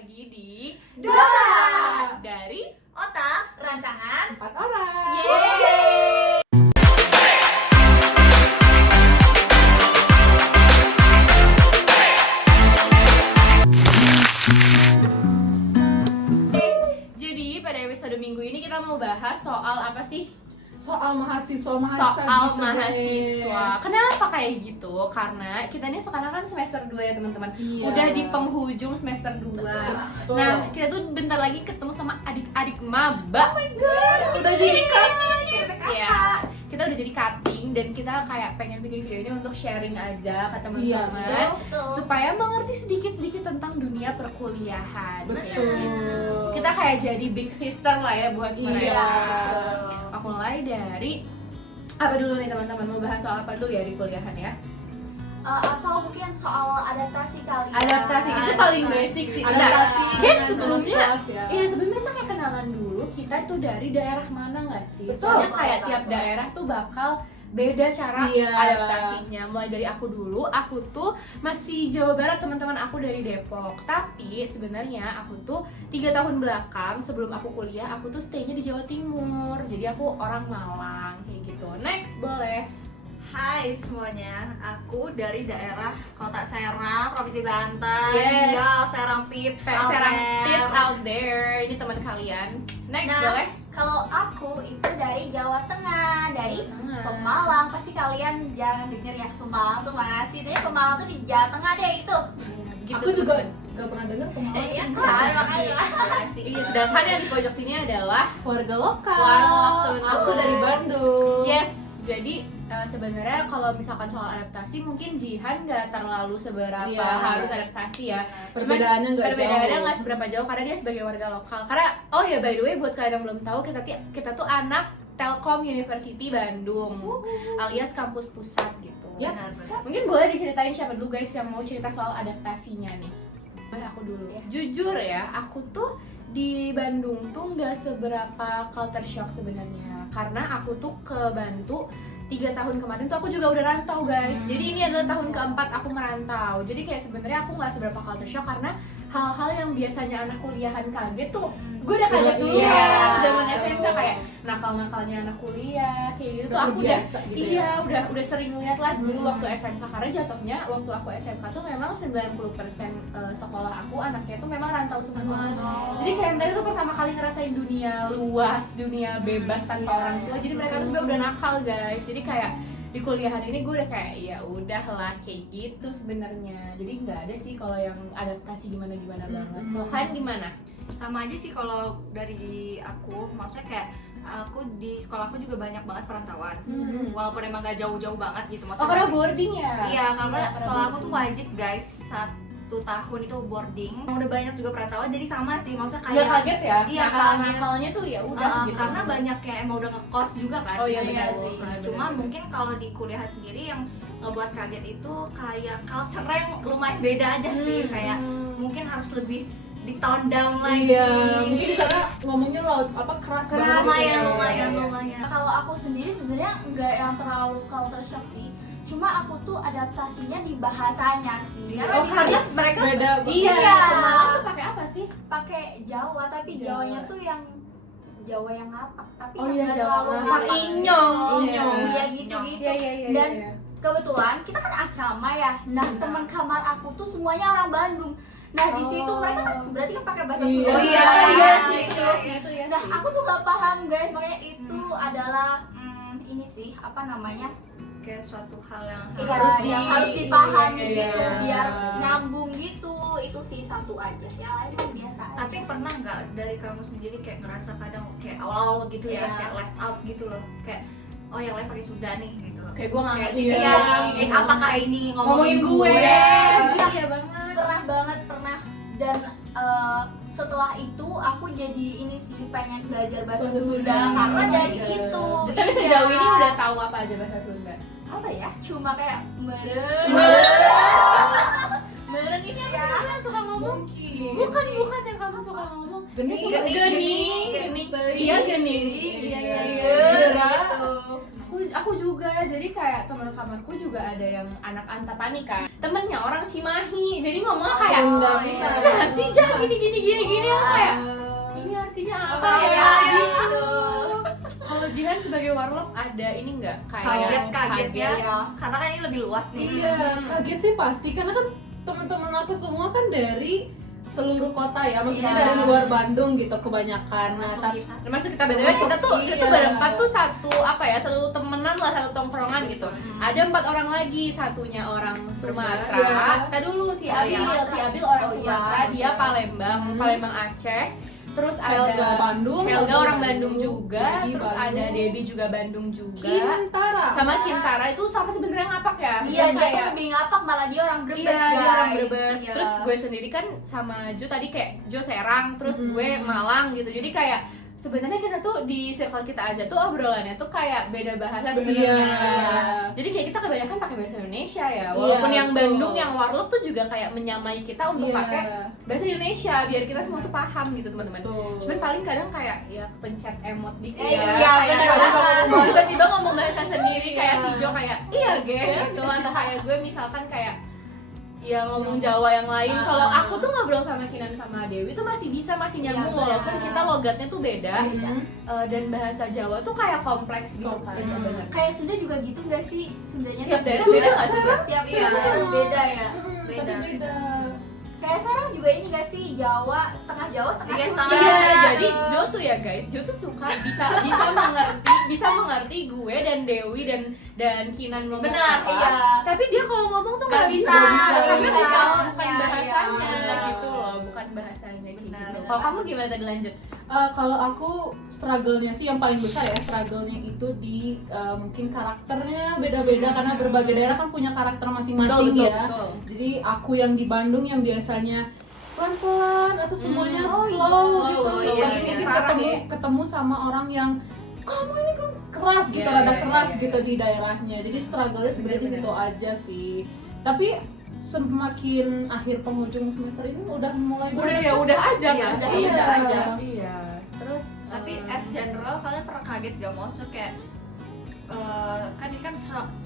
lagi di Dora dari Otak Rancangan 4 orang. Yeay. Jadi pada episode minggu ini kita mau bahas soal apa sih? Soal mahasiswa Soal gitu, mahasiswa. Kenapa kayak gitu? Karena kita ini sekarang kan semester 2 ya teman-teman. Iya. Udah di penghujung semester 2. Betul. Nah, kita tuh bentar lagi ketemu sama adik-adik maba. Oh my god, udah jadi Ya, kita udah jadi cutting dan kita kayak pengen bikin video ini untuk sharing aja ke Iya, teman-teman betul. supaya mengerti sedikit-sedikit tentang dunia perkuliahan. betul. Kita kayak jadi big sister lah ya buat Iya. mereka. Aku mulai dari apa dulu nih teman-teman, mau bahas soal apa dulu ya di kuliahan ya? Atau mungkin soal adaptasi kali ya. Adaptasi itu paling basic sih. Adaptasi Guys, dengan sebelumnya kelas ya. iya sebelumnya kita kayak kenalan dulu kita tuh dari daerah mana nggak sih? Betul. Soalnya kayak Betul. tiap daerah tuh bakal beda cara Iya. adaptasinya. Mulai dari aku dulu, aku tuh masih Jawa Barat, teman-teman aku dari Depok. Tapi sebenarnya aku tuh 3 tahun belakang sebelum aku kuliah, aku tuh stay-nya di Jawa Timur. Jadi aku orang Malang kayak gitu. Next boleh. Hai semuanya, aku dari daerah Kota Serang, Provinsi Banten. Yes. Ya, Serang Pips out Serang there. tips out there. Ini teman kalian. Next Nah, boleh. kalau aku itu dari Jawa Tengah, dari Tengah. Pemalang. Pasti kalian jangan denger ya, Pemalang tuh mana sih? Tapi Pemalang tuh di Jawa Tengah deh itu. Gitu, Aku juga teman-teman. gak pernah dengar Pemalang. Iya itu kan, Makasih, makanya. makasih. Iya, sedangkan yang di pojok sini adalah warga lokal. Warga lokal, betul. Aku dari Bandung. yes. Jadi sebenarnya kalau misalkan soal adaptasi mungkin Jihan nggak terlalu seberapa Iya. harus adaptasi ya. Perbedaannya nggak Perbedaannya jauh. nggak seberapa jauh karena dia sebagai warga lokal. Karena oh ya by the way buat kalian yang belum tahu kita tuh anak Telkom University Bandung alias kampus pusat gitu. Ya. Benar-benar. Mungkin boleh diceritain siapa dulu guys yang mau cerita soal adaptasinya nih. Boleh aku dulu ya. Jujur ya, aku tuh di Bandung tuh nggak seberapa culture shock sebenarnya. Karena aku tuh kebantu 3 tahun kemarin tuh aku juga udah rantau guys. Jadi ini adalah tahun keempat aku merantau. Jadi kayak sebenarnya aku nggak seberapa culture shock karena hal-hal yang biasanya anak kuliahan kaget tuh gue udah kaget dulu Iya. ya. Zaman SMK kayak nakal-nakalnya anak kuliah kayak gitu tuh Udah aku udah biasa gitu iya ya. udah sering lihat lah dulu waktu SMK karena jatuhnya waktu aku SMK tuh memang 90% sekolah aku anaknya tuh memang rantau semua. Jadi kayak mereka tuh pertama kali ngerasain dunia luas, dunia bebas tanpa orang tua. Jadi mereka tuh sebenarnya udah nakal guys. Jadi kayak di kuliahan ini gue udah kayak ya udahlah kayak gitu sebenarnya. Jadi nggak ada sih kalau yang adaptasi gimana banget. Kalau kalian gimana? Sama aja sih kalau dari aku, maksudnya kayak aku di sekolahku juga banyak banget perantauan. Walaupun emang gak jauh-jauh banget gitu, Oh maksudnya karena masih- boarding ya? Iya, karena Iya, sekolah aku boarding. tuh wajib guys 1 tahun itu boarding. Udah banyak juga perantauan, jadi sama sih, maksudnya Nggak kayak kaget ya? Iya, Nakal-nakalnya tuh ya udah gitu. karena banyak yang emang udah ngekos juga kan. Oh iya, di situ. benar sih, Nah, benar. cuma mungkin kalau di kuliahan sendiri yang ngebuat kaget itu kayak culture yang lumayan beda aja sih, kayak mungkin harus lebih di tone down lagi. Iya, mungkin di sana ngomongnya keras banget. Lumayan. Kalau aku sendiri sebenarnya nggak yang terlalu culture shock sih. Cuma aku tuh adaptasinya di bahasanya sih. Oh di karena sini mereka beda banget. iya. Iya. Pemalang tuh pakai apa sih? pakai Jawa, tapi Jawa. Jawanya tuh yang Jawa yang ngapak, tapi Oh yang iya, nggak Jawa terlalu ngapak. ngapak. Inyong. Iya gitu. Iya iya iya. Dan iya. kebetulan kita kan asrama ya. Nah, teman kamar aku tuh semuanya orang Bandung. Nah, di situ Oh. mereka kan berarti kan pakai bahasa Iya. Sunda. Oh iya, iya sih, itu. iya sih, itu ya Nah, sih. aku tuh gak paham guys, makanya itu adalah ini sih apa namanya? Kayak suatu hal yang Iya, yang harus dipahami Iya. gitu biar nyambung gitu. Itu sih satu aja. Ya, itu biasa aja. Tapi pernah nggak dari kamu sendiri kayak ngerasa kadang kayak awal gitu ya, Iya. kayak left out gitu loh, kayak oh yang lain pakai Sunda nih gitu. Kayak gue nggak Kayak ngerti iya. iya, apakah ini ngomongin gue. Iya. Iya banget. pernah dan setelah itu aku jadi ini sih pengen belajar bahasa Bahasa Sunda Sunda. karena dari Iya. itu. Tapi Iya. sejauh ini udah tahu apa aja bahasa Sunda? apa ya? Cuma kayak meren. Meren ini apa sih kamu yang suka ngomong? Mungkin. Bukan yang kamu suka ngomong. Gening. Gening. Iya gening. Iya. Iya. Aku juga, jadi kayak teman kamarku juga ada yang anak Antapani kan. Temennya orang Cimahi, jadi ngomongnya kayak kayak nggak bisa. nah sih Jah gini aku kayak ini artinya apa ya gitu. Kalau Jihan sebagai warlock ada ini nggak kayak Kagetnya kaget? karena kan ini lebih luas nih. Iya, kaget sih pasti karena kan teman-teman aku semua kan dari seluruh kota ya, maksudnya Iya. dari luar Bandung gitu kebanyakan. Nah, Masuk tapi kita. Termasuk kita btw kita tuh Iya. berempat tuh satu apa ya satu temenan lah satu tongkrongan gitu. Ada 4 orang lagi, satunya orang Sumatera. Iya. Kita dulu si Oh, Abil, iya. si Abil orang Oh, iya. Sumatera, dia Palembang, Palembang Aceh. Terus Helga ada Bandung, Helga Helga orang Bandung juga, Debbie terus Bandung. ada Debbie juga Bandung juga. Kintara. Sama Kintara itu sama sebenarnya ngapak ya. Iya, Yang dia tuh lebih ngapak, malah dia orang Brebes, Iya, dia orang guys. Brebes. Iya. Terus gue sendiri kan sama Jo tadi kayak Jo Serang, terus Hmm. gue Malang gitu. Jadi kayak sebenarnya kita tuh di circle kita aja tuh obrolannya tuh kayak beda bahasa sebenarnya. Iya. Jadi kayak kita kebanyakan pakai bahasa Indonesia ya. Walaupun Iya, yang betul. Bandung, yang Warlock tuh juga kayak menyamai kita untuk Iya. pakai bahasa Indonesia biar kita semua tuh paham gitu teman-teman. Betul. Cuman paling kadang kayak ya pencet emot dikit Eh, ya. iya, Kayak benar-benar. tiba-tiba ngomong bahasa sendiri kayak Iya. si Jo kayak iya gitu atau kayak gue misalkan kayak ya ngomong Jawa yang lain. Kalau aku tuh ngobrol sama Kinan sama Dewi tuh masih bisa masih nyambung Iya, walaupun benar. kita logatnya tuh beda. Mhm. Dan bahasa Jawa tuh kayak kompleks gitu kan Kompleks. sebenarnya. Kayak Sunda juga gitu gak sih? Sundanya Tiap daerah tuh beda nggak sih? Bro? tiap Iya. daerah beda ya. Beda. Tapi beda. Kayak sekarang juga ini gak sih, Jawa, setengah Jawa, setengah Iya, Sunda. setengah Iya, Sunda. jadi Jo tuh ya guys, Jo tuh suka bisa mengerti gue dan Dewi dan Kinan ngomong Benar, apa. iya. Tapi dia kalau ngomong tuh nggak Nggak bisa, bisa, karena nggak dia bisa. bukan Iya, bahasanya iya. gitu loh, bukan bahasanya kayak Benar. gitu. Kalau kamu gimana tadi lanjut? Kalau aku struggle-nya sih yang paling besar ya, struggle-nya itu di mungkin karakternya beda-beda karena berbagai daerah kan punya karakter masing-masing Betul, ya. betul. Jadi aku yang di Bandung yang biasanya pelan-pelan atau semuanya Oh, slow iya, gitu. slow, iya, Tapi iya. mungkin Parah ketemu ya. ketemu sama orang yang kamu ini kok keras gitu, Iya, rada iya, keras iya, gitu di daerahnya. Jadi struggle-nya sebenarnya di Bener-bener. situ aja sih. Tapi semakin akhir penghujung semester ini udah mulai Udah aja Iya, nggak sih? udah aja. Iya. Terus Tapi as general kalian pernah kaget gak maksud kayak kan ini kan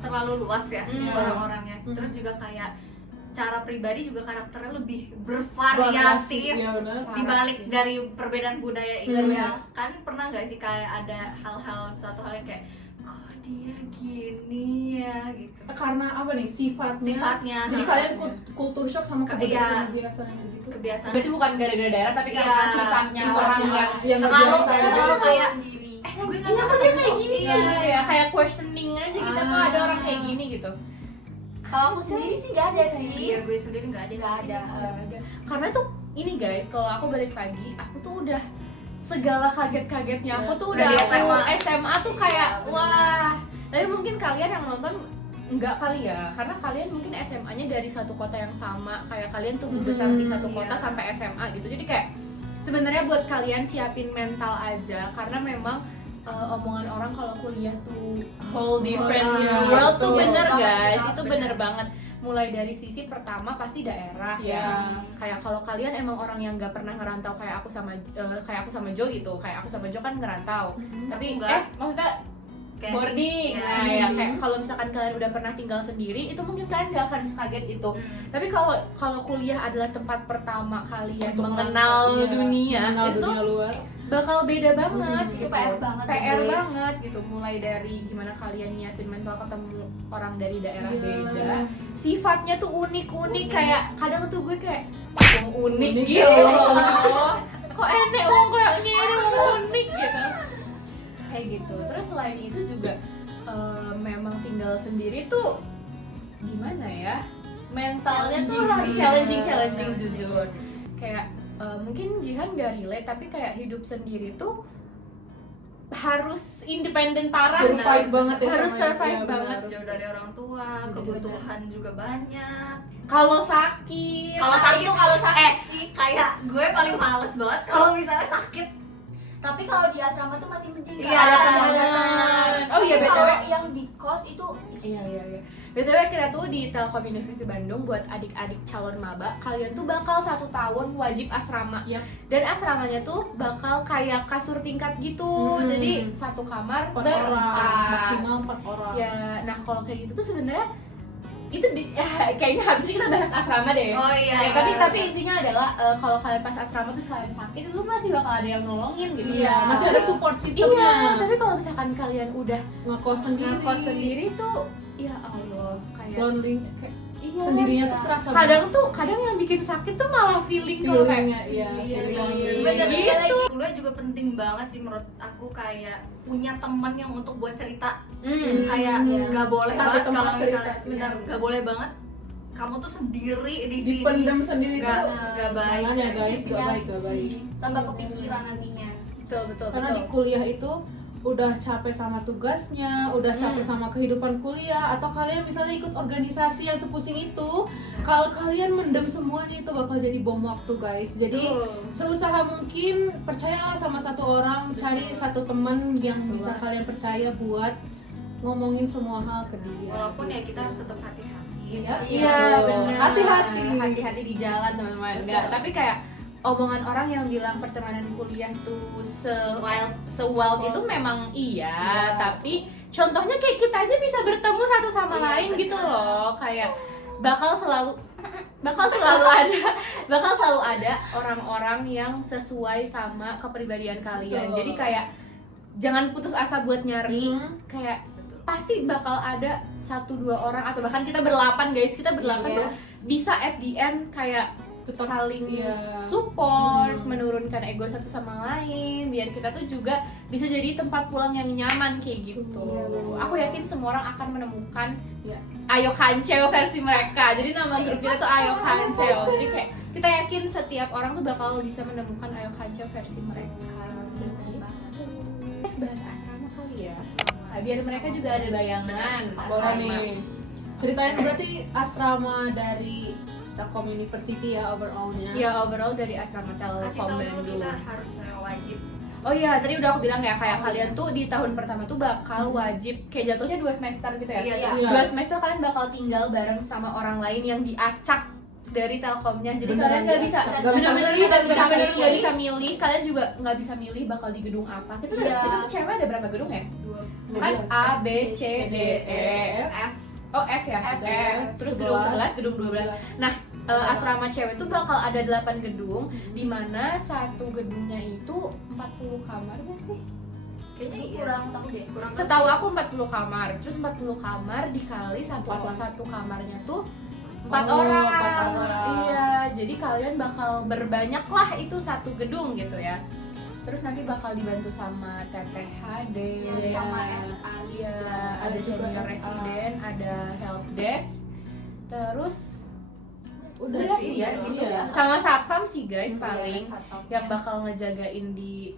terlalu luas ya orang-orangnya. Terus juga kayak secara pribadi juga karakternya lebih bervariatif ya benar. dibalik dari perbedaan budaya itu Benar. ya. Kan pernah gak sih kayak ada hal-hal suatu hal yang kayak kok dia gini ya gitu. Karena apa nih sifatnya. Jadi Nah, kalian kultur shock sama Iya. kebiasaan gitu. kebiasaan berarti bukan gara-gara daerah tapi karena Iya, sifatnya sifatnya. orang yang terlalu biasa. kayak gue nggak kenapa dia kayak gini sih Iya. gitu ya kayak questioning aja kita kok ada orang kayak gini gitu. Kalau aku sendiri sih gak ada sih. Iya, gue sendiri nggak ada Gak sih. ada. Karena tuh ini guys, kalau aku balik lagi, aku tuh udah segala kaget-kagetnya aku tuh udah Dari aku SMA. SMA tuh kayak wah. Tapi mungkin kalian yang nonton enggak kali ya, karena kalian mungkin SMA-nya dari satu kota yang sama, kayak kalian tuh besar di satu kota iya. sampai SMA gitu. Jadi kayak sebenarnya buat kalian siapin mental aja, karena memang omongan orang kalau kuliah tuh whole different Iya, world tuh betul. bener guys, itu Bener. bener banget. Mulai dari sisi pertama pasti daerah Iya. ya. Kayak kalau kalian emang orang yang nggak pernah ngerantau kayak aku sama Jo gitu, kayak aku sama Jo kan ngerantau. Tapi enggak. maksudnya Kayak- boarding. Iya. Nah, ya kayak kalau misalkan kalian udah pernah tinggal sendiri, itu mungkin kalian nggak akan sekaget itu. Tapi kalau kuliah adalah tempat pertama kalian Untuk mengenal iya, dunia, mengenal itu dunia luar. bakal beda banget. Itu gitu. PR banget PR sih. banget gitu. Mulai dari gimana kalian nyiapin mental ketemu orang dari daerah Iya. beda. Sifatnya tuh unik-unik, kayak kadang tuh gue kayak unik Unik gitu. ya. Kok enek wong kayak gini unik gitu. Kayak gitu. Terus selain itu juga memang tinggal sendiri tuh gimana ya? Mentalnya tuh challenging jujur. Kayak mungkin Jihan gak relate, tapi kayak hidup sendiri tuh harus independen parah. Survive banget ya Harus sama- survive iya, banget. benar. Jauh dari orang tua, kebutuhan juga banyak. Kalau sakit, Kalau sakit Itu kalau sakit sih kayak gue paling males banget kalau misalnya sakit. Tapi kalau di asrama tuh masih mending. Iya, Ada benar. pengobatan. Oh iya, Tapi BTW. kalau yang di kos itu Iya. BTW kita tuh di Telkom University Bandung buat adik-adik calon maba, kalian tuh bakal 1 tahun wajib asrama. Yap. Dan asramanya tuh bakal kayak kasur tingkat gitu. Jadi satu kamar 4 orang, berempat. maksimal 4 orang. Ya, nah kalau kayak gitu tuh sebenarnya itu kayaknya habis ini kita bahas asrama deh. Oh iya. Ya, tapi intinya adalah kalau kalian pas asrama terus kalian sakit itu masih bakal ada yang nolongin gitu. Iya, masih ada support sistemnya. Iya, tapi kalau misalkan kalian udah Ngekos sendiri, tuh ya Allah kayak lonely, kayak iya, sendirinya tuh kerasa kadang yang bikin sakit tuh malah feeling kalau feelingnya, kayak iya, Iya sih, feeling. bener gitu. Kuliah juga penting banget sih menurut aku, kayak punya teman yang untuk buat cerita. Kayak Iya. gak boleh Satu banget tempat kalau misalnya cerita, benar iya. gak boleh banget kamu tuh sendiri di sini. Dipendam sendiri Gak tuh baik. makanya guys, gak baik. Tambah kepikiran nantinya. betul Karena di kuliah itu udah capek sama tugasnya, udah capek sama kehidupan kuliah, atau kalian misalnya ikut organisasi yang sepusing itu, kalau kalian mendem semuanya itu bakal jadi bom waktu guys. Jadi seusaha mungkin percayalah sama satu orang, cari satu teman yang bisa kalian percaya buat ngomongin semua hal ke dia. Walaupun ya kita harus tetap hati-hati. Iya, Iya, benar. Hati-hati di jalan teman-teman. Enggak, tapi kayak omongan orang yang bilang pertemanan kuliah tuh se-wild itu memang iya, tapi contohnya kayak kita aja bisa bertemu satu sama lain gitu loh. Kayak bakal selalu ada orang-orang yang sesuai sama kepribadian kalian. Betul. Jadi kayak jangan putus asa buat nyari. Kayak pasti bakal ada 1-2 orang atau bahkan kita berlapan guys, tuh bisa at the end kayak Tetap, saling iya. support, menurunkan ego satu sama lain, biar kita tuh juga bisa jadi tempat pulang yang nyaman kayak gitu. Aku yakin semua orang akan menemukan Ayo Kanceo versi mereka. Jadi nama grup kita tuh Ayo Kanceo. Jadi kayak kita yakin setiap orang tuh bakal bisa menemukan Ayo Kanceo versi mereka. Next bahas asrama kali ya. Biar mereka juga ada bayangan. Boleh nih. Ceritain berarti asrama dari Telkom University ya overall-nya. Ya overall dari asrama Kasih Telkom tahu dulu Bandung. kita harus wajib. Oh iya, tadi udah aku bilang ya, kayak kalian tuh di tahun pertama tuh bakal wajib kayak jatuhnya 2 semester gitu ya. Iya, iya. 2 semester kalian bakal tinggal bareng sama orang lain yang diacak dari Telkomnya. Jadi Beneran kalian nggak bisa diacak, nggak bisa bener-bener milih dan nggak bisa milih. nggak bisa milih. Kalian juga nggak bisa milih bakal di gedung apa. Kita tuh cewek ada berapa gedung ya? Kan A, B, C, D, E, F. Oh F ya, F. Terus gedung 11, gedung 12. Nah, asrama cewek itu bakal ada 8 gedung, di mana satu gedungnya itu 40 kamar nggak sih? Kayaknya iya. Kurang tahu deh. Setahu aku 40 kamar. Terus 40 kamar dikali satu kamarnya tuh 4 Oh, orang. 4 orang. Iya, jadi kalian bakal berbanyak lah itu satu gedung gitu ya. Terus nanti bakal dibantu sama TTHD, Sama SA. iya, ada Ada juga senior SA. residen, ada help desk. Terus Udah sih ya, sih, gitu. ya. Sama satpam sih guys paling Iya, yang bakal ngejagain di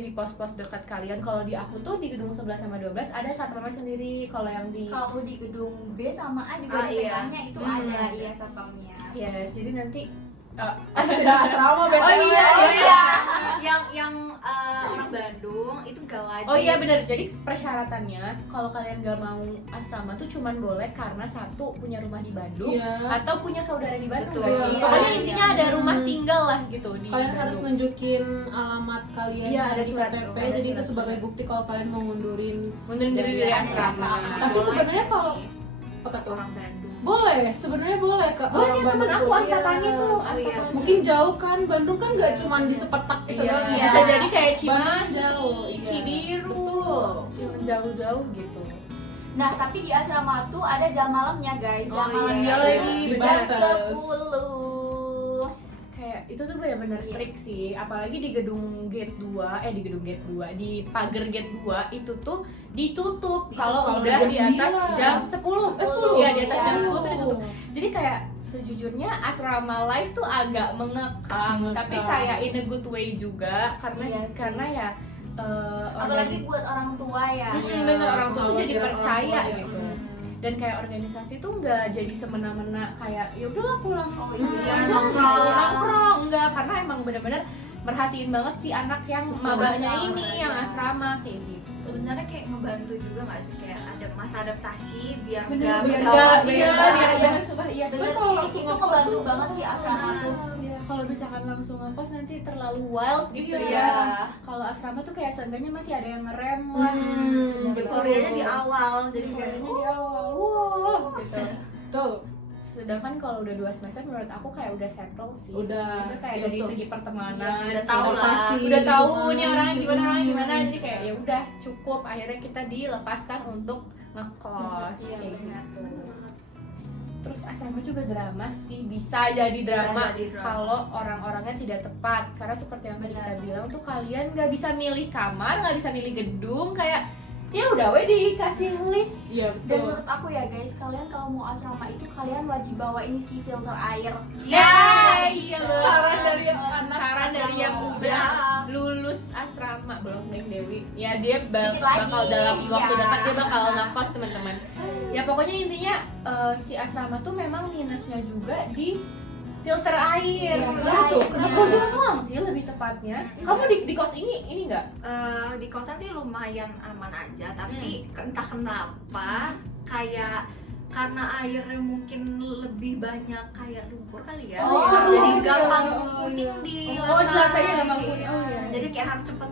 di pos-pos dekat kalian. Kalau di aku tuh di gedung 11 sama 12 ada satpamnya sendiri. Kalau yang di kalau di gedung B sama A juga di iya. tengahnya itu Hmm. ada satpamnya. yes, jadi nanti Tidak asrama BTW. Oh iya, iya. Yang orang Bandung itu gak wajib. Oh iya benar. Jadi persyaratannya kalau kalian gak mau asrama tuh cuman boleh karena satu punya rumah di Bandung Iya. atau punya saudara di Bandung. Betul. guys. Iya. Pokoknya intinya ada rumah tinggal lah gitu di Kalian harus Bandung. nunjukin alamat kalian Iya, ada di surat KTP, tuh, ada jadi itu surat. sebagai bukti kalau kalian mau ngundurin. Mundurin diri dari asrama. Tapi sebenarnya kalau apa tuh? orang Bandung. Boleh, sebenarnya boleh ke Boleh orang nih temen Bandung aku tuh. angkatannya Iya. tuh. Oh iya. Mungkin jauh kan, Bandung kan nggak cuma di sepetak gitu Iya, doang ya. bisa jadi kayak Bandung Cimahi, jauh, iya. Cibiru, Betul. yang jauh-jauh gitu. Nah, tapi di asrama tuh ada jam malamnya, guys. Jam Oh, malamnya iya, itu lagi, jam benar. 10. Kayak itu tuh benar-benar strict sih, apalagi di gedung gate 2, di pagar gate 2 itu tuh ditutup kalau kalau udah jam di atas 9. jam 10. 10. Iya, di atas jam Iya. 10 tuh ditutup. Jadi kayak sejujurnya asrama life tuh agak mengekang, tapi kayak in a good way juga Iya sih. karena ya Apalagi buat orang tua ya. bener orang tua tuh jadi Pengawasan percaya orang tua, gitu. ya. Dan kayak organisasi tuh nggak jadi semena-mena kayak ya udahlah pulang iya, aja, nongkrong enggak, karena emang bener-bener merhatiin banget si anak yang mabanya asrama, ini yang asrama kayak gitu. Sebenarnya kayak ngebantu juga nggak sih, kayak ada masa adaptasi biar Bener, nggak biar bergawat nggak gitu. iya, Iya, biar iya. jangan sumpah iya Bener sih. kalau sih, langsung itu ngekos ngebantu tuh, banget sih asrama tuh. Iya, kalau misalkan langsung ngekos nanti terlalu wild gitu Iya. ya. Kalau asrama tuh kayak seenggaknya masih ada yang ngerem lah. Betul. Euforianya di awal, jadi kayak Euforianya di awal, wow, gitu. Tuh, Sedangkan kalau udah 2 semester menurut aku kayak udah settle sih. Udah, Maksudnya kayak iya, dari betul. segi pertemanan, Iya, udah tahu lah. adaptasi, udah tahu hubungan. nih orangnya gimana, jadi kayak ya udah cukup, akhirnya kita dilepaskan untuk ngekos Iya, kayak benar. gitu. Terus asrama juga drama sih, bisa jadi drama jadi drama. kalau orang-orangnya tidak tepat, karena seperti yang tadi kita bilang tuh kalian nggak bisa milih kamar, nggak bisa milih gedung, kayak ya udah we dikasih list. Iya Dan betul. menurut aku ya guys, kalian kalau mau asrama itu kalian wajib bawa ini sih filter air. Ya, iya Saran dari anak saran dari yang asrama. udah Ya. lulus asrama, belum Neng Dewi ya, dia Dikit lagi, bakal dalam waktu ya. dekat dia bakal ngekos teman-teman. Ya pokoknya intinya si asrama tuh memang minusnya juga di filter air. Iya, Nah, tuh, kenapa kenapa? Bojong Soang sih lebih tepatnya? Kamu di kos ini nggak? Di kosan sih lumayan aman aja, tapi entah kenapa kayak karena airnya mungkin lebih banyak kayak lumpur kali ya. Oh, jadi iya. gampang kuning di Oh, di lantainya gampang Iya. kuning. Oh, iya. Jadi kayak harus cepet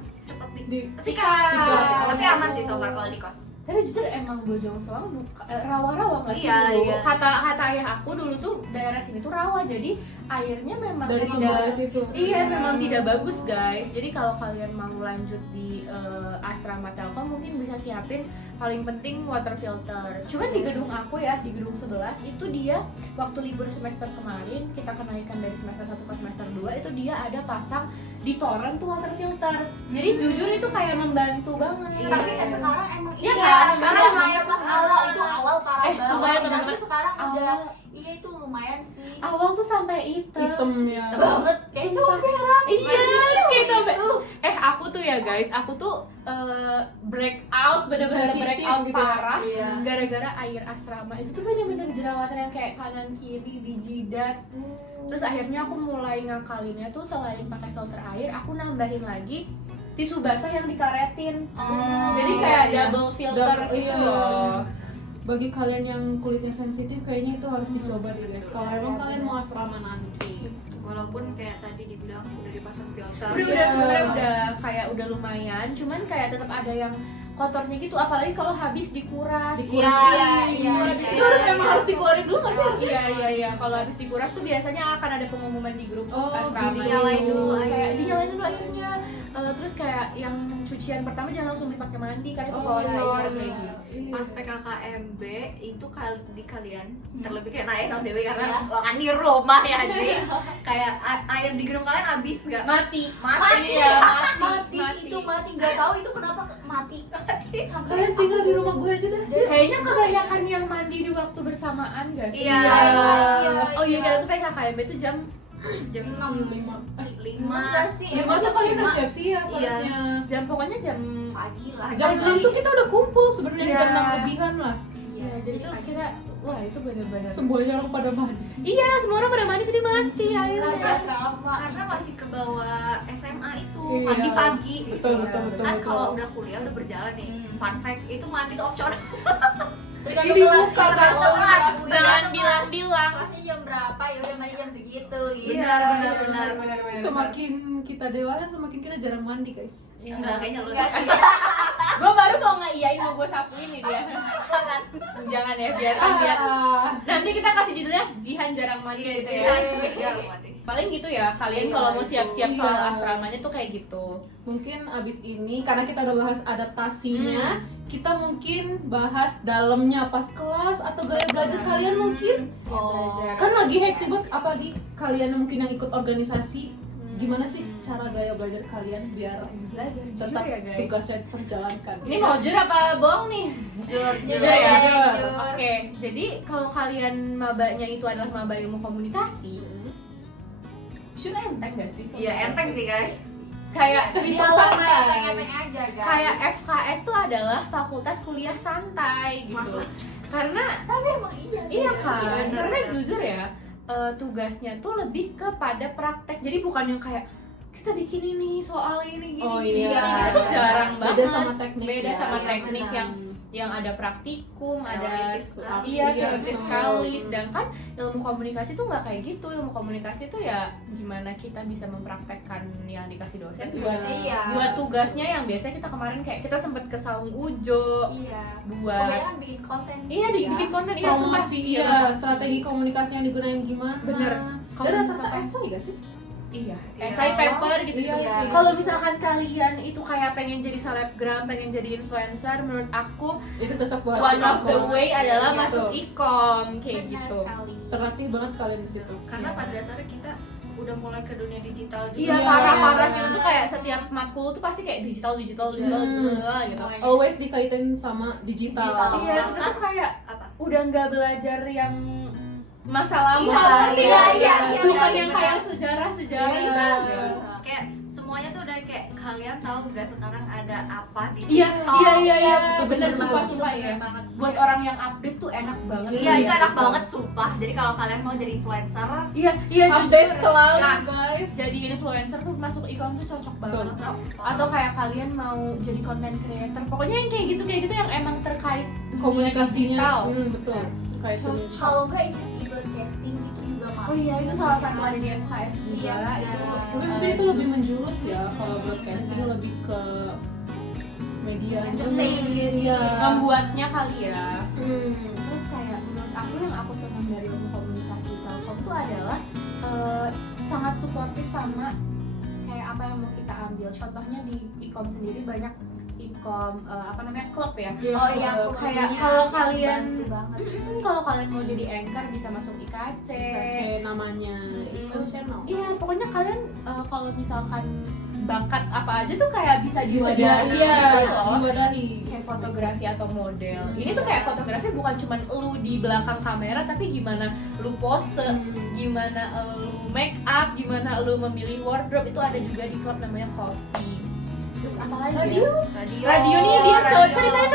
Di sikat. Sikat. Tapi aman sih so far kalau di kos. Tapi jujur emang Bojong Soang rawa-rawa nggak sih Iya, dulu? iya. Kata ayah aku dulu tuh daerah sini tuh rawa, jadi airnya memang dari tidak- sumber dari situ. Iya, memang tidak bagus guys. Jadi kalau kalian mau lanjut di asrama Telkom mungkin bisa siapin paling penting water filter. Cuman di gedung aku ya, di gedung 11 itu dia waktu libur semester kemarin kita kenaikan dari semester 1 ke semester 2 itu dia ada pasang di toren tuh water filter. Jadi jujur itu kayak membantu banget. Iya. Tapi kayak sekarang emang Iya iya, kan? sekarang Iya. lumayan pas awal itu awal parah Eh, banget. sumpah ya, Tapi teman-teman. sekarang udah Awal, iya itu lumayan sih. awal tuh sampai hitam. Hitam ya. Banget kayak Sumpah. comberan. Iya, kayak coba. Aku tuh ya guys, aku tuh break out, bener-bener Sensitif break out gitu ya. parah Iya. gara-gara air asrama itu tuh bener-bener jerawatan yang kayak kanan kiri di jidat. Terus akhirnya aku mulai ngakalinnya tuh selain pakai filter air, aku nambahin lagi tisu basah yang dikaretin. Jadi kayak iya. double filter Double, gitu iya. loh. Bagi kalian yang kulitnya sensitif kayaknya itu harus dicoba deh guys. Kalau emang Iya, kalian mau asrama nanti. Walaupun kayak tadi dibilang udah dipasang filter. Udah Iya. sebenarnya udah kayak udah lumayan, cuman kayak tetap ada yang kotornya gitu, apalagi kalau habis dikuras. Dikuras. Iya. Itu harus memang harus dikeluarin dulu nggak sih? Iya, kalau habis dikuras tuh biasanya akan ada pengumuman di grup Oh, asrama. gitu. Dinyalain dulu Kayak airnya. dinyalain dulu airnya. Terus kayak yang cucian pertama jangan langsung dipakai mandi kan itu Oh, kotor iya, kayak iya. gitu. Pas PKKMB itu di kalian terlebih kayak Naya sama Dewi karena lo kan di rumah ya Ji. Kayak air di gedung kalian habis nggak? Mati. Mati. Iya, Mati itu mati nggak tahu itu kenapa mati. Sampai Kalian tinggal di rumah gue aja dah. Kayaknya kebanyakan yang mandi di waktu bersamaan gak sih? Iya. Oh iya, kita tuh PKKMB tuh jam Jam 5. 5 sih. Lima tuh kalian udah Lima. siap-siap Iya. harusnya. pokoknya jam Pagi lah. Jam 6 tuh kita udah kumpul sebenarnya Iya. jam 6 lebihan lah. Iya, jadi tuh kita wah itu bener-bener. Semuanya orang pada mandi. Iya, semua orang pada mandi jadi mati Karena airnya. asrama. karena masih ke bawah SMA itu Iya. mandi pagi. Betul, betul, betul. Kan betul. kalau udah kuliah udah berjalan nih. Fun fact itu mandi tuh opsional. Ini dibuka kan. Jangan bilang-bilang. Kelasnya jam berapa? Ya udah mandi jam segitu gitu. Benar. Semakin kita dewasa semakin kita jarang mandi guys. Enggak kayaknya lu. Enggak sih. Gue baru mau ngeiyain mau gue sapuin nih dia. Jangan. Jangan ya, biar nanti kita kasih judulnya Jihan jarang mandi Iya, gitu ya. jarang mandi. Paling gitu ya, kalian Iya, kalau mau siap-siap soal iya. asramanya tuh kayak gitu. Mungkin abis ini karena kita udah bahas adaptasinya, kita mungkin bahas dalamnya pas kelas atau gaya belajar kalian mungkin. Oh. Kan lagi hektik banget, apalagi kalian yang mungkin yang ikut organisasi. Gimana sih cara gaya belajar kalian biar Belajar tetap jujur ya guys. tugasnya terjalankan? Ini mau jujur apa bohong nih? Jujur, Jujur ya. Jujur. Oke, jadi kalau kalian mabanya itu adalah maba ilmu komunikasi, sure enteng gak sih? Iya, enteng sih guys. Kayak Terbilang itu santai. Enteng aja guys. kayak FKS tuh adalah fakultas kuliah santai gitu. Karena Tapi emang iya. iya kan, bener, karena bener. jujur ya tugasnya tuh lebih kepada praktek. Jadi bukan yang kayak kita bikin ini soal ini gini Oh gini, iya. gini. Itu jarang Beda banget. sama teknik Beda ya. sama Iya, teknik benar. yang yang ada praktikum, ada Teoritis sekali. iya Iya, teoritis betul. sekali. Sedangkan ilmu komunikasi tuh nggak kayak gitu. Ilmu komunikasi tuh ya gimana kita bisa mempraktekkan yang dikasih dosen buat Iya. buat tugasnya yang biasanya kita kemarin kayak kita sempet ke Saung Ujo Iya. buat Kebanyakan bikin konten. iya sih, bikin konten iya sumpah. Promosi, iya, strategi komunikasi yang digunain gimana. Bener. Dan rata-rata esai gak sih? Iya, Iya. essay paper gitu. Iya. Kalau misalkan kalian itu kayak pengen jadi selebgram, pengen jadi influencer, menurut aku Itu cocok buat one of the aku. way adalah Gitu. masuk ikom kayak Benar gitu. sekali. Terlatih banget kalian di situ. Karena Iya. pada dasarnya kita udah mulai ke dunia digital juga. Iya, Iya. parah-parah gitu tuh kayak setiap matkul tuh pasti kayak digital gitu. Always dikaitin sama digital. Iya, kita tuh kayak Apa? udah nggak belajar yang masa lalu, Iya, bukan iya, yang benar. kayak sejarah-sejarah Iya. gitu. Kayak semuanya tuh udah kayak kalian tahu gak sekarang ada apa di Iya, TikTok. iya, betul, bener betul sumpah ya. Buat orang yang update tuh enak banget. Iya, itu enak banget sumpah. Jadi kalau kalian mau jadi influencer, Iya, Update jujur. selalu Gas. guys. Jadi influencer tuh masuk ikom tuh cocok banget. Cocok. Atau kayak kalian mau jadi content creator, pokoknya yang kayak gitu yang emang terkait dunia Komunikasinya, digital. betul. Kayak itu. Kalau enggak ini sih broadcasting itu juga masuk. Oh iya, itu salah satu ada di FKS juga. Iya, itu Tapi mungkin itu lebih menjurus ya. Kalau broadcasting lebih ke media Entertain gitu sih. Iya. membuatnya kali ya. Hmm. Terus kayak menurut aku yang aku senang dari ilmu komunikasi Telkom tuh adalah sangat suportif sama kayak apa yang mau kita ambil. Contohnya di ikom sendiri banyak ikom klub ya. Oh iya, Kalau kayak kemudian kalau kalian bantu banget. kalau kalian mau jadi anchor bisa masuk IKC. IKC namanya itu Terus, channel. iya, pokoknya kalian kalau misalkan bakat apa aja tuh kayak bisa Diwadahi, diwadahi iya, gitu loh. diwadahi. Kayak fotografi atau model. Ini tuh kayak fotografi bukan cuma lu di belakang kamera, tapi gimana lu pose, gimana lu make up, gimana lu memilih wardrobe, itu ada juga di klub namanya Coffee. Terus apa lagi? Radio? Radio nih dia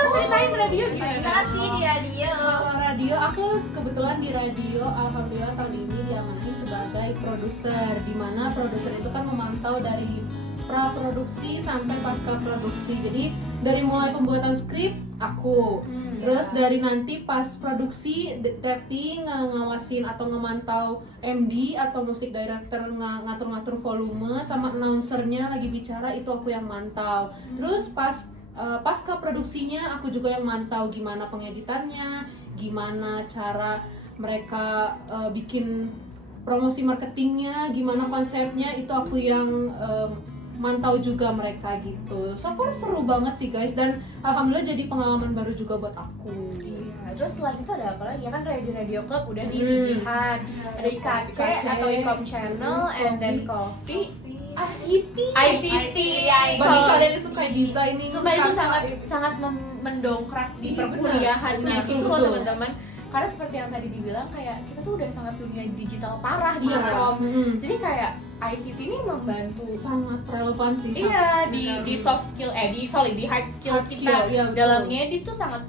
ceritain radio gimana? Gimana sih di radio? Kalau radio, aku kebetulan di radio, alhamdulillah tahun ini diamanahi sebagai produser. Dimana produser itu kan memantau dari pra-produksi sampai pasca produksi. Jadi dari mulai pembuatan skrip aku, terus dari nanti pas produksi tapping, ngawasin atau ngemantau MD atau musik director, ngatur-ngatur volume, sama announcernya lagi bicara itu aku yang mantau. Terus pasca produksinya aku juga yang mantau gimana pengeditannya, gimana cara mereka bikin promosi marketingnya, gimana konsepnya, itu aku yang mantau juga mereka gitu. So far seru banget sih guys, dan alhamdulillah jadi pengalaman baru juga buat aku. Iya, terus selain itu ada apa lagi? Ya kan radio club udah di Hmm. Sijihan, ada IKC IKC, atau Ikom Channel, and then Coffee, ICT. Bagi kalian yang suka designing, Sumpah itu kakak, sangat mendongkrak di Iya, perkuliahannya benar, gitu loh betul. teman-teman. Karena seperti yang tadi dibilang kayak kita tuh udah sangat dunia digital parah di Iya. Ikom. Hmm. Jadi kayak ICT ini membantu. Sangat relevan sih. Iya, sangat di soft skill di hard skill Hard kita skill, iya, betul. dalam ngedit tuh sangat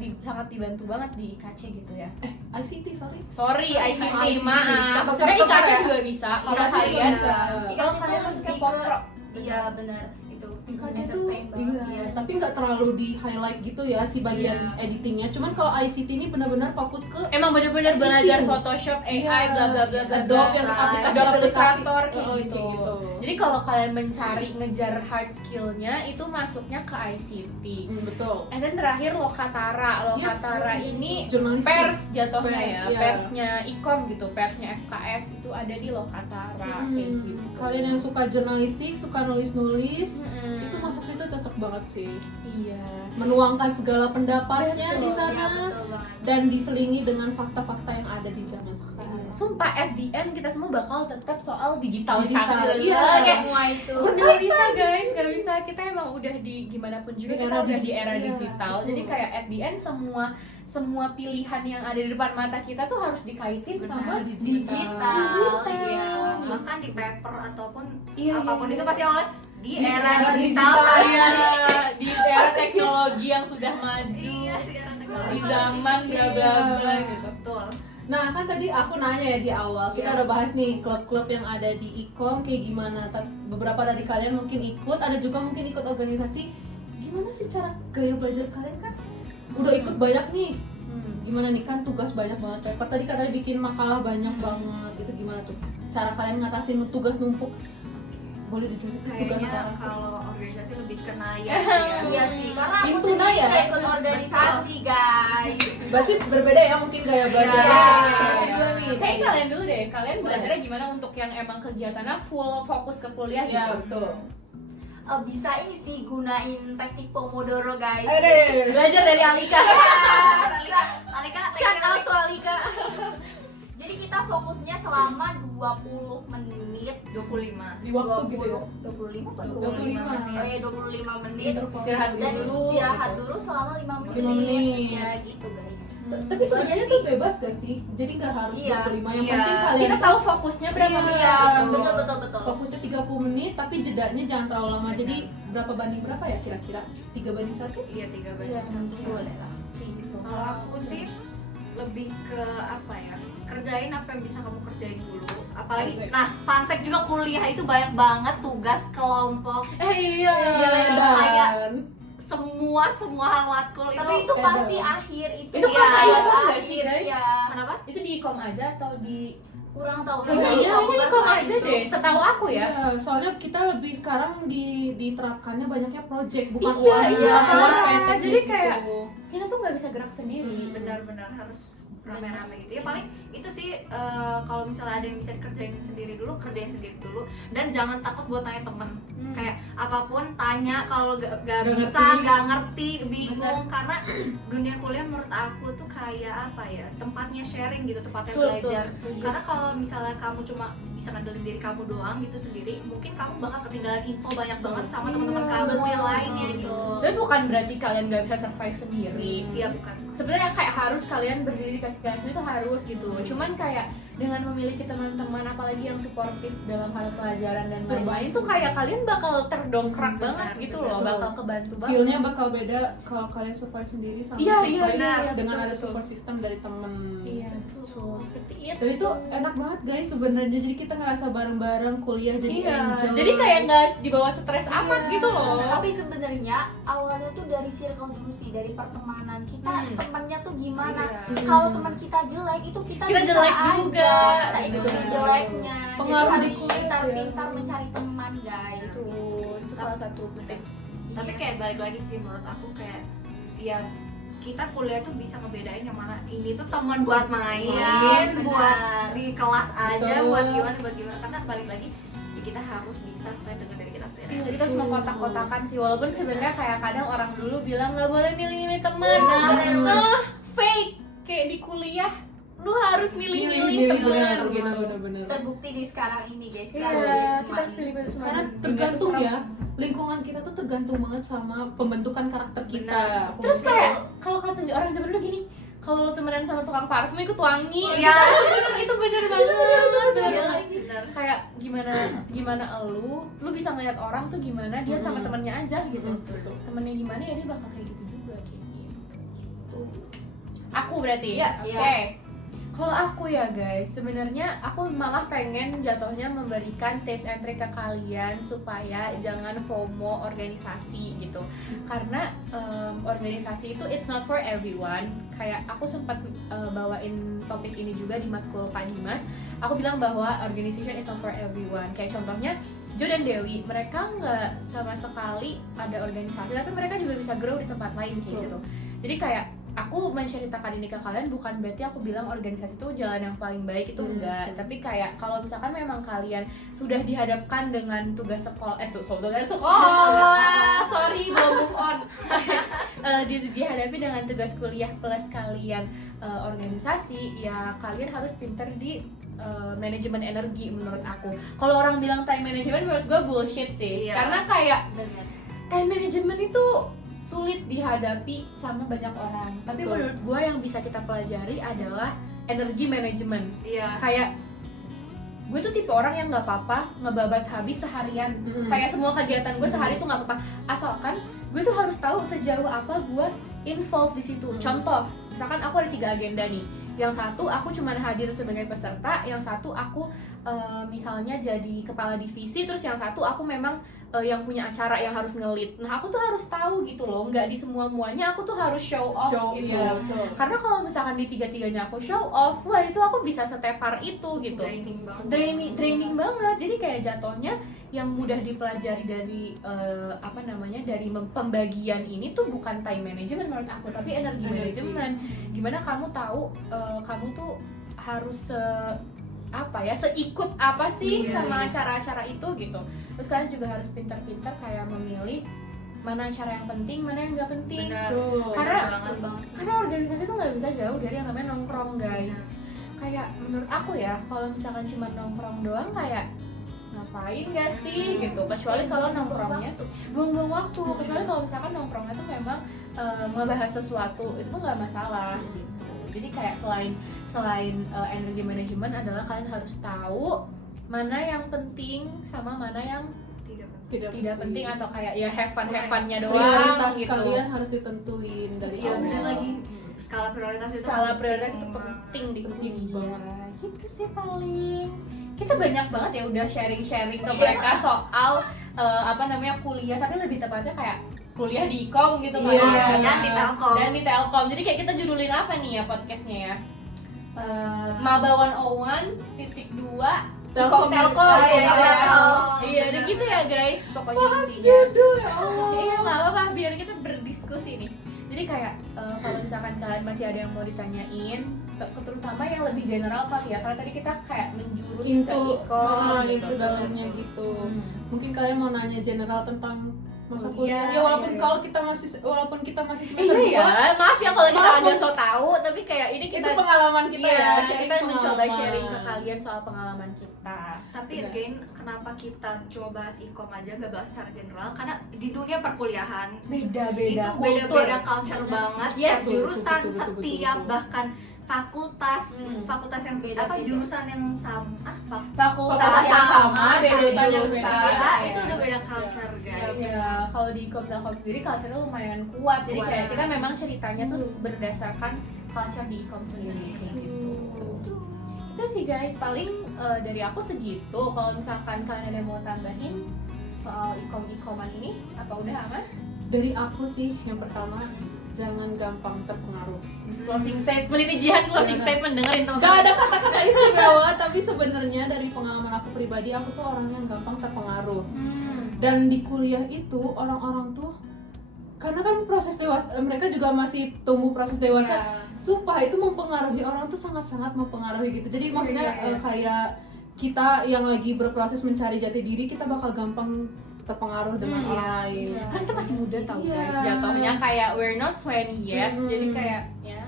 dibantu banget di IKC gitu ya. ICT, sorry. Sorry ICT, ICT. maaf. Tetap Sebenarnya tetap IKC ya. juga bisa. Kalau IKC juga kalian bisa. kalau kalian masuknya post pro. Iya benar itu. IKC tuh Entertain banget. iya, tapi nggak terlalu di highlight gitu ya si bagian editingnya. Cuman kalau ICT ini benar-benar fokus ke Emang bener-bener Editing. belajar Photoshop, AI, Iya. bla bla bla bla. Adobe bla. yang Adobe aplikasi-aplikasi. Illustrator kayak Oh, gitu. kayak gitu. Jadi kalau kalian mencari ngejar hard skillnya itu masuknya ke ICT. Betul. And then terakhir Lokatara. Lokatara Yes. ini Jurnalistik. pers jatuhnya Pers, ya, iya. persnya Ikom gitu, persnya FKS itu ada di Lokatara kayak gitu. Kalian yang suka jurnalistik, suka nulis-nulis, Mm-mm. itu masuk situ cocok banget sih. Iya. Menuangkan segala pendapatnya di Betul, sana Iya betul banget. dan diselingi dengan fakta-fakta yang ada di zaman sekarang. Sumpah at the end kita semua bakal tetap soal digitalisasi. Digital, iya. Kayak Semua itu. nggak bisa guys, nggak bisa. Kita emang udah di gimana pun juga Di kita era udah di era iya, digital. betul. Jadi kayak at the end semua pilihan yang ada di depan mata kita tuh harus dikaitin Benar, sama digital. Iya. bahkan di paper ataupun Iya, apapun iya. itu pasti oleh di Di era era digital. Iya, di era teknologi yang sudah maju, Iya, di era di teknologi. zaman bla bla bla gitu. Betul. Nah kan tadi aku nanya ya di awal, kita Iya. udah bahas nih klub-klub yang ada di Ikom kayak gimana. Beberapa dari kalian mungkin ikut, ada juga mungkin ikut organisasi. Gimana sih cara gaya belajar kalian kan? udah ikut banyak nih, gimana nih kan tugas banyak banget. Pepper tadi katanya bikin makalah banyak banget, itu gimana tuh cara kalian ngatasin tugas numpuk? Boleh disebut tugas Kayaknya sekarang? kalau organisasi lebih ke Naya sih ya. Iya sih, karena aku Itu sendiri Naya. nggak ikut organisasi guys. Berarti berbeda ya mungkin gaya belajar. Iya. Seperti dulu nih. Kayak kalian dulu deh, kalian belajarnya gimana untuk yang emang kegiatannya full fokus ke kuliah Iya gitu? betul. Bisa ini sih gunain teknik Pomodoro guys. Belajar dari Alika. Alika, Shout out to Alika. Jadi kita fokusnya selama 20 menit. 25. Di waktu gitu ya. 25 atau 25. Oh ya 25 menit. Istirahat Dan dulu. istirahat dulu selama 5 menit. 5 menit. Ya gitu guys. Tapi sebenarnya tuh bebas gak sih? Jadi gak harus Iya. 25, yang Iya. penting kalian Kita tuh tahu fokusnya berapa Iya. menit. Iya, betul. betul. fokusnya 30 menit tapi jedanya jangan terlalu lama. Jadi berapa banding berapa ya kira-kira? 3 banding 1? Iya, 3 Iya, banding 1. Boleh lah. Kalau aku sih lebih ke apa ya, kerjain apa yang bisa kamu kerjain dulu. Apalagi, Perfect. nah fun fact juga kuliah itu banyak banget tugas kelompok. Iya. Kayak semua hal matkul Tapi itu Edan. pasti akhir itu. Itu ya, kan pas akhir nggak sih, akhir, guys? ya. Kenapa? Itu di ikom aja atau di Kurang tahu. Kayaknya ini ikom aja deh. Setahu aku ya. Iya, soalnya kita lebih sekarang diterapkannya banyaknya project bukan Iya, UAS. iya. Bukan UAS kayak teknik Jadi kayak- gitu. Kita tuh nggak bisa gerak sendiri. Benar-benar harus rame-rame gitu ya. Paling itu sih kalau misalnya ada yang bisa dikerjain sendiri dulu, kerjain sendiri dulu. Dan jangan takut buat tanya temen. Kayak apapun tanya, kalau gak Nggak bisa, ngerti. gak ngerti, bingung. Karena dunia kuliah menurut aku tuh kayak apa ya, tempatnya sharing gitu, tempatnya Betul, belajar. betul. Karena kalau misalnya kamu cuma bisa ngandelin diri kamu doang gitu sendiri, mungkin kamu bakal ketinggalan info banyak banget sama teman-teman kamu yang lainnya gitu. Sebenarnya bukan berarti kalian nggak bisa survive sendiri. Iya bukan. Sebenarnya kayak harus kalian berdiri di kaki kalian itu harus gitu. Cuman kayak dengan memiliki teman-teman apalagi yang suportif dalam hal pelajaran dan lain-lain tuh kayak kalian bakal terdongkrak Benar, banget gitu benar. loh, bakal kebantu banget. Feel-nya bakal beda kalau kalian survive sendiri sama Iya, survive iya, iya, dengan betul, ada betul. support system dari temen. Iya, betul. Seperti itu. Dan itu enak banget guys sebenarnya. Jadi kita ngerasa bareng-bareng kuliah jadi Iya, enjoy. jadi kayak nggak dibawa stres amat Iya. gitu loh. Tapi sebenarnya awalnya tuh dari circle dulu sih, dari pertemanan kita. Temannya tuh gimana? Iya. Kalau teman kita jelek itu kita Kita bisa jelek aja. juga. Kita ikutin Benar. jeleknya. Pengaruh Jadi di harus kuliah pintar-pintar ya. mencari teman guys. Itu salah satu tips. Tapi kayak balik lagi sih menurut aku kayak ya kita kuliah tuh bisa ngebedain yang mana ini tuh teman buat main, Main, buat benar. di kelas aja, Betul. buat gimana karena balik lagi ya kita harus bisa stand dengan diri kita sendiri. Iya, kita harus mengkotak-kotakan sih, walaupun sebenarnya kayak kadang orang dulu bilang nggak boleh milih-milih teman. Benar. Fake kayak di kuliah lu harus milih-milih teman. benar. Terbukti di sekarang ini guys. Iya, kita harus pilih-pilih semua. Karena tergantung ya, lingkungan kita tuh tergantung banget sama pembentukan karakter kita. Benar. Terus kayak kalau kata orang zaman dulu gini, kalau lu temenan sama tukang parfum ikut wangi. Iya. Itu bener banget. Bener Iya, banget. benar. Kayak gimana lu bisa ngeliat orang tuh gimana dia sama temennya aja gitu. Betul. Temennya gimana ya dia bakal kayak gitu juga kayak gitu. Aku berarti. Ya, Oke. Kalau aku ya guys, sebenarnya aku malah pengen jatuhnya memberikan tips and trick ke kalian supaya jangan FOMO organisasi gitu. Karena organisasi itu it's not for everyone. Kayak aku sempat bawain topik ini juga di matkul Pak Dimas. Aku bilang bahwa organization is not for everyone. Kayak contohnya Jo dan Dewi, mereka nggak sama sekali ada organisasi, tapi mereka juga bisa grow di tempat lain kayak gitu. Jadi kayak aku menceritakan ini ke kalian bukan berarti aku bilang organisasi itu jalan yang paling baik, itu enggak. Tapi kayak kalau misalkan memang kalian sudah dihadapkan dengan tugas sekolah, tugas sekolah, sorry belum move on. Dihadapi dengan tugas kuliah plus kalian organisasi, ya kalian harus pinter di manajemen energi menurut aku. Kalau orang bilang time management menurut gue bullshit sih. Iya. Karena kayak Benar. time management itu sulit dihadapi sama banyak orang. Tapi Betul. menurut gue yang bisa kita pelajari adalah energi manajemen. Iya. Kayak gue tuh tipe orang yang nggak apa-apa ngebabat habis seharian. Kayak semua kegiatan gue sehari tuh nggak apa-apa. Asalkan gue tuh harus tahu sejauh apa gue involve di situ. Contoh, misalkan aku ada 3 agenda nih. yang satu aku cuma hadir sebagai peserta, yang satu aku misalnya jadi kepala divisi, terus yang satu aku memang yang punya acara yang harus nge-lead. Nah aku tuh harus tahu gitu loh, nggak di muanya aku tuh harus show off gitu. Iya, betul. Karena kalau misalkan di tiga-tiganya aku show off, wah itu aku bisa setepar itu gitu. Draining banget. Draining banget. Jadi kayak jatuhnya yang mudah dipelajari dari dari pembagian ini tuh bukan time management menurut aku, tapi energi management. Gimana kamu tahu kamu tuh harus seikut apa sih sama acara-acara itu gitu. Terus kalian juga harus pintar-pintar kayak memilih mana acara yang penting, mana yang nggak penting. Benar. Karena organisasi tuh nggak bisa jauh dari yang namanya nongkrong guys. Kayak menurut aku ya, kalau misalkan cuma nongkrong doang kayak ngapain gak sih gitu, kecuali kalau nongkrongnya tuh buang-buang waktu, kecuali kalau misalkan nongkrongnya tuh memang ngebahas sesuatu, itu tuh nggak masalah gitu. Jadi kayak selain energi manajemen adalah kalian harus tahu mana yang penting sama mana yang tidak penting, atau kayak ya have fun-nya doang Prioritas gitu. kalian harus ditentuin dari Iya, awal. bener lagi. Skala prioritas itu penting di Penting banget. gitu sih paling. Kita banyak banget ya udah sharing ke mereka soal kuliah, tapi lebih tepatnya kayak kuliah di Ikom gitu kan. Iya. Dan di Telkom. Jadi kayak kita judulin apa nih ya podcastnya ya? Maba 101.2 Telkom. Iya, udah gitu ya guys. Pokoknya intinya. Judul ya Allah. Iya, nggak apa-apa, biar kita berdiskusi nih. Jadi kayak kalau misalkan kalian masih ada yang mau ditanyain, terutama yang lebih general kali ya, karena tadi kita kayak menjurus ke Ikom itu dalamnya gitu. Mungkin kalian mau nanya general tentang masa Kuliah, kuliah. Ya walaupun iya. kalau kita masih semester Iya 2, ya, maaf ya kalau kita Maaf. agak so tahu, tapi kayak ini itu kita pengalaman kita iya, ya. kita mencoba pengalaman. sharing ke kalian soal pengalaman kita. Tapi Benar. again, kenapa kita coba bahas Ikom aja, gak bahas secara general? Karena di dunia perkuliahan Beda-beda itu beda-beda culture banget. Yes, Setiap jurusan, betul, setiap betul. bahkan fakultas yang Beda-beda. jurusan yang sama, Fakultas Fakultas yang sama, sama, beda jurusan yang jurusan. beda. itu udah beda culture guys. Ya, kalau di Ikom Telkom sendiri culture-nya lumayan kuat. Jadi Kuat. kayak kita memang ceritanya tuh berdasarkan culture di Ikom sendiri kayak gitu. Itu sih guys, paling dari aku segitu. Kalau misalkan kalian ada yang mau tambahin soal Ikom-Ikoman ini, apa udah aman? Dari aku sih yang pertama, jangan gampang terpengaruh. Closing statement ini Jihan closing Jangan. statement, dengerin teman-teman. Gak ada kata-kata istimewa, tapi sebenarnya dari pengalaman aku pribadi, aku tuh orang yang gampang terpengaruh. Dan di kuliah itu orang-orang tuh, karena kan proses dewasa, mereka juga masih tumbuh proses dewasa. Ya. Sumpah itu mempengaruhi orang tuh, sangat-sangat mempengaruhi gitu. Jadi maksudnya Iya. kayak kita yang lagi berproses mencari jati diri, kita bakal gampang terpengaruh dengan orang lain. Karena kita masih muda tau Iya. guys, jatuhnya kayak we're not 20 yet, jadi kayak ya.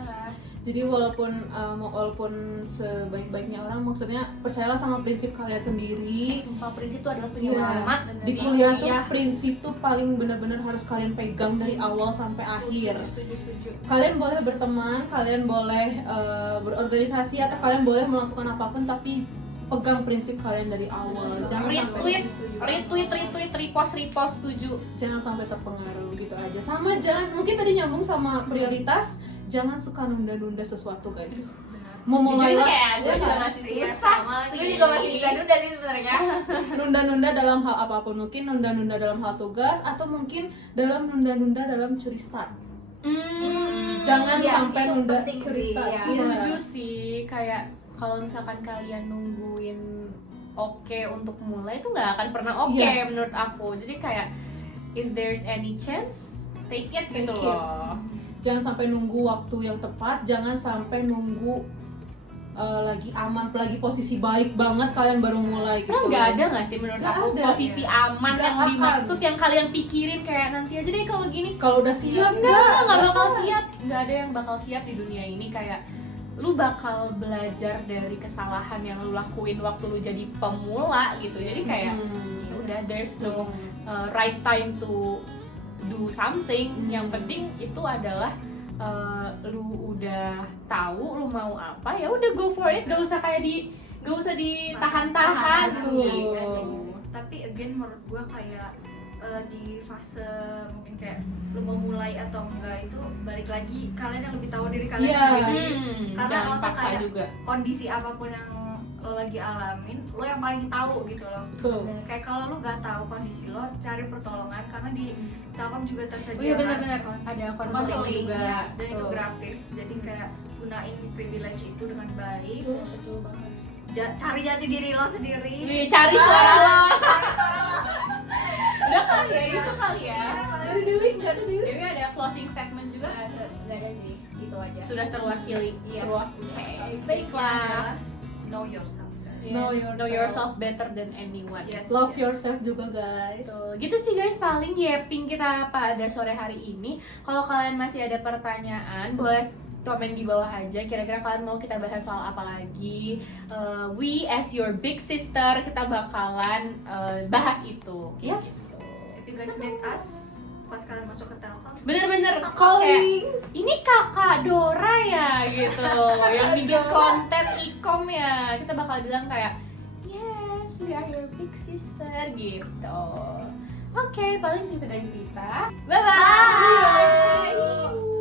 Jadi walaupun sebaik-baiknya orang, maksudnya percayalah sama prinsip kalian sendiri. Sumpah prinsip itu adalah Iya. penyelamat Di kuliah tuh prinsip tuh paling benar-benar harus kalian pegang dari awal sampai akhir. Setuju. Kalian boleh berteman, kalian boleh berorganisasi, atau kalian boleh melakukan apapun, tapi pegang prinsip kalian dari awal. Jangan sampai Retweet, repost, setuju. jangan sampai terpengaruh gitu aja. Sama jangan, mungkin tadi nyambung sama prioritas, jangan suka nunda-nunda sesuatu guys. Memulailah kayak gue juga ya, masih Iya, susah. sama lagi. Gue juga masih nunda sih sebenarnya. nunda-nunda dalam hal apapun, mungkin nunda-nunda dalam hal tugas, atau mungkin dalam nunda-nunda dalam curi start. Jangan Iya, sampai itu nunda penting curi sih, start. iya. Iya. Setuju sih, kayak kalau misalkan kalian nungguin oke untuk mulai itu nggak akan pernah oke Iya. menurut aku. Jadi kayak if there's any chance, take it gitu Take it. loh. Jangan sampai nunggu waktu yang tepat, jangan sampai nunggu lagi aman, lagi posisi baik banget kalian baru mulai gitu. Karena nggak ada nggak sih menurut Nggak aku ada. posisi aman Nggak yang akan. dimaksud yang kalian pikirin kayak nanti aja deh kalau gini. Kalau udah siap Nggak bakal siap. Nggak ada yang bakal siap di dunia ini. Kayak lu bakal belajar dari kesalahan yang lu lakuin waktu lu jadi pemula gitu. Jadi kayak ya udah, there's no right time to do something. Yang penting itu adalah lu udah tahu lu mau apa, ya udah go for it. Gak usah ditahan-tahan Betul. gitu. Tapi again menurut gue kayak di fase mungkin kayak lo mau mulai atau enggak itu balik lagi kalian yang lebih tahu diri kalian Iya. sendiri. Karena Jangan nggak usah paksa kayak juga. kondisi apapun yang lo lagi alamin, lo yang paling tahu gitu loh. Betul. Kayak kalau lo nggak tahu kondisi lo, cari pertolongan karena di Telkom juga tersedia. Oh iya kan benar-benar ada konseling konseling juga. dan itu Tuh. gratis. Jadi kayak gunain privilege itu dengan baik. Betul banget. Cari jati diri lo sendiri. Wih, cari suara lo. Udah kali ya, itu kali ya. Dari Dewi nggak ada Dewi. Dewi ada closing statement juga. Nggak ada sih, itu aja. Sudah terwakili. Iya. Oke, Baiklah. baiklah. Know yourself. Yes, Know know yourself better than anyone. Yes. Love yes. yourself juga guys. Tuh, gitu sih guys paling yapping kita pada sore hari ini. Kalau kalian masih ada pertanyaan, boleh komen di bawah aja. Kira-kira kalian mau kita bahas soal apa lagi? We as your big sister kita bakalan bahas itu. Yes. Gitu. If you guys need us pas kalian masuk ke Telkom, Bener-bener Calling. ini kakak Dora ya gitu yang bikin konten ikom ya, kita bakal bilang kayak yes we are your big sister gitu. Oke, paling segitu dari kita. Bye bye.